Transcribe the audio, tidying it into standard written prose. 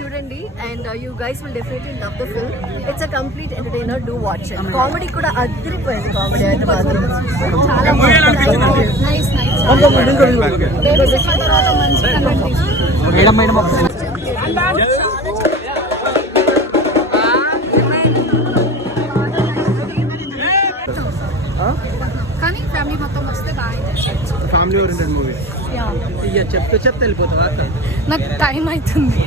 చూడండి and you guys will definitely love the film. It's a complete entertainer. Do watch it. Comedy కూడా అదిరిపోయింది. Comedy అయితే మాత్రం చాలా బాగుంది. Nice nice. మేడం మేడం కానీ ఫ్యామిలీ మొత్తం వస్తే బాగా ఫ్యామిలీ ఓరియంటెడ్ మూవీ. యా ఇక చెప్తే వెళ్ళిపోతావా? నాకు టైం అవుతుంది.